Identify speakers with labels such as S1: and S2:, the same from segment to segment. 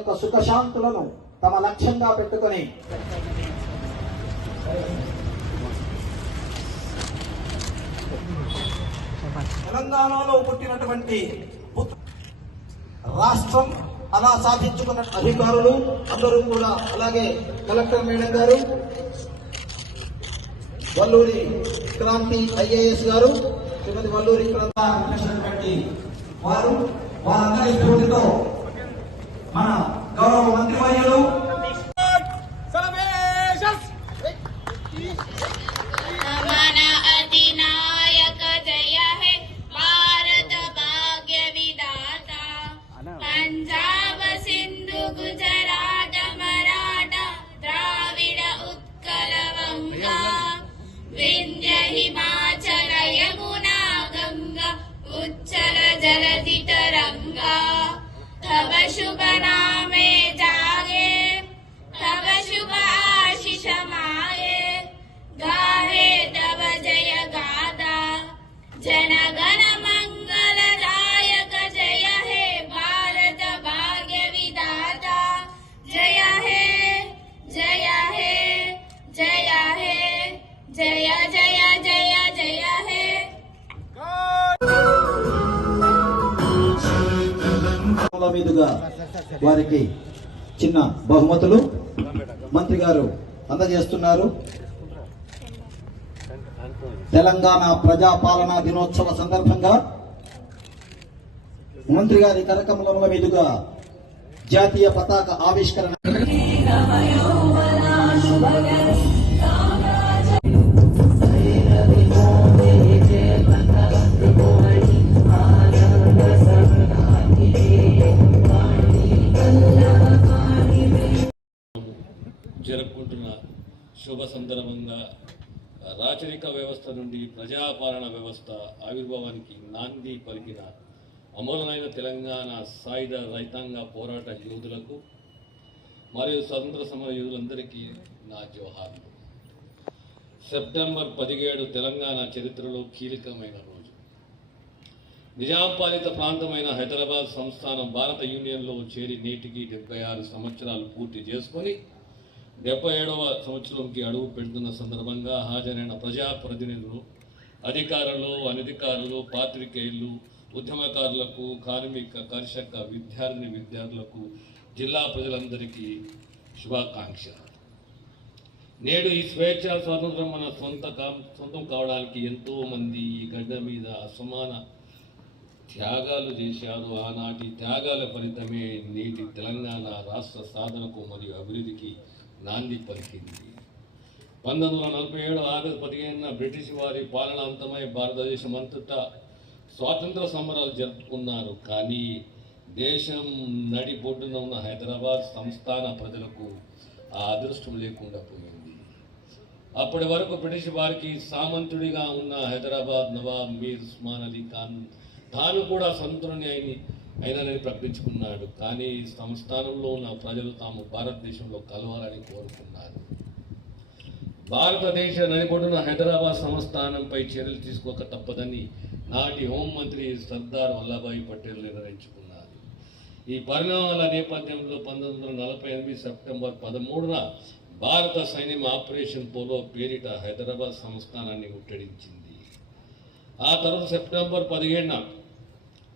S1: యొక్క సుఖశాంతులను తమ లక్ష్యంగా పెట్టుకొని. తెలంగాణలో పుట్టినటువంటి రాష్ట్రం అలా సాధించుకున్న అధికారులు అందరూ కూడా అలాగే కలెక్టర్ మేడం గారు వల్లూరి క్రాంతి ఐఏఎస్ గారు శ్రీమతి వల్లూరి క్రాంతి వారు వారందరి స్ఫూర్తితో మన మీదుగా వారికి చిన్న బహుమతులు మంత్రి గారు అందజేస్తున్నారు. తెలంగాణ ప్రజాపాలనా దినోత్సవ సందర్భంగా మంత్రి గారి కరకమలముల మీదుగా జాతీయ పతాక ఆవిష్కరణ
S2: శుభ సందర్భంగా రాచరిక వ్యవస్థ నుండి ప్రజాపాలన వ్యవస్థ ఆవిర్భావానికి నాంది పలికిన అమరులైన తెలంగాణ సాయుధ రైతాంగ పోరాట యోధులకు మరియు స్వతంత్ర సమర యోధులందరికీ నా జోహార్లు. సెప్టెంబర్ పదిహేడు తెలంగాణ చరిత్రలో కీలకమైన రోజు. నిజాం పాలిత ప్రాంతమైన హైదరాబాద్ సంస్థానం భారత యూనియన్లో చేరి నేటికి డెబ్బై ఆరు సంవత్సరాలు పూర్తి చేసుకొని డెబ్బై ఏడవ సంవత్సరంకి అడుగు పెడుతున్న సందర్భంగా హాజరైన ప్రజాప్రతినిధులు అధికారులు అనధికారులు పాత్రికేయులు ఉద్యమకారులకు కార్మిక కర్షక విద్యార్థిని విద్యార్థులకు జిల్లా ప్రజలందరికీ శుభాకాంక్షలు. నేడు ఈ స్వేచ్ఛ స్వాతంత్రం మన సొంత సొంతం కావడానికి ఎంతో మంది ఈ గడ్డ మీద అసమాన త్యాగాలు చేశారు. ఆనాటి త్యాగాల ఫలితమే నేటి తెలంగాణ రాష్ట్ర సాధనకు మరియు అభివృద్ధికి నాంది పలికింది. పంతొమ్మిది వందల నలభై ఏడు ఆగస్టు పదిహేనున బ్రిటిష్ వారి పాలన అంతమై భారతదేశం అంతటా స్వాతంత్ర సమరాలు జరుపుకున్నారు. కానీ దేశం నడిబొడ్డున ఉన్న హైదరాబాద్ సంస్థాన ప్రజలకు ఆ అదృష్టం లేకుండా పోయింది. అప్పటి వరకు బ్రిటిష్ వారికి సామంతుడిగా ఉన్న హైదరాబాద్ నవాబ్ మీర్ ఉస్మాన్ అలీ ఖాన్ తాను కూడా సంతుని అయిన అయినని ప్రకటించుకున్నాడు. కానీ సంస్థానంలో ఉన్న ప్రజలు తాము భారతదేశంలో కలవాలని కోరుకున్నారు. భారతదేశ నడిబొడ్డున హైదరాబాద్ సంస్థానంపై చర్యలు తీసుకోక తప్పదని నాటి హోంమంత్రి సర్దార్ వల్లభాయ్ పటేల్ నిర్ణయించుకున్నారు. ఈ పరిణామాల నేపథ్యంలో పంతొమ్మిది వందల నలభై ఎనిమిది సెప్టెంబర్ పదమూడున భారత సైన్యం ఆపరేషన్ పోలో పేరిట హైదరాబాద్ సంస్థానాన్ని ముట్టడించింది. ఆ తర్వాత సెప్టెంబర్ పదిహేడున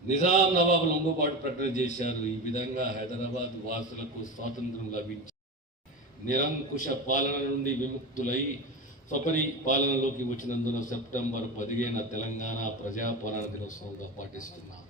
S2: నిజాం నవాబు లొంగుబాటు ప్రకటన చేశారు. ఈ విధంగా హైదరాబాద్ వాసులకు స్వాతంత్రం లభించి నిరంకుశ పాలన నుండి విముక్తులై స్వపరి పాలనలోకి వచ్చినందున సెప్టెంబర్ పదిహేన తెలంగాణ ప్రజాపాలన దినోత్సవంగా పాటిస్తున్నాం.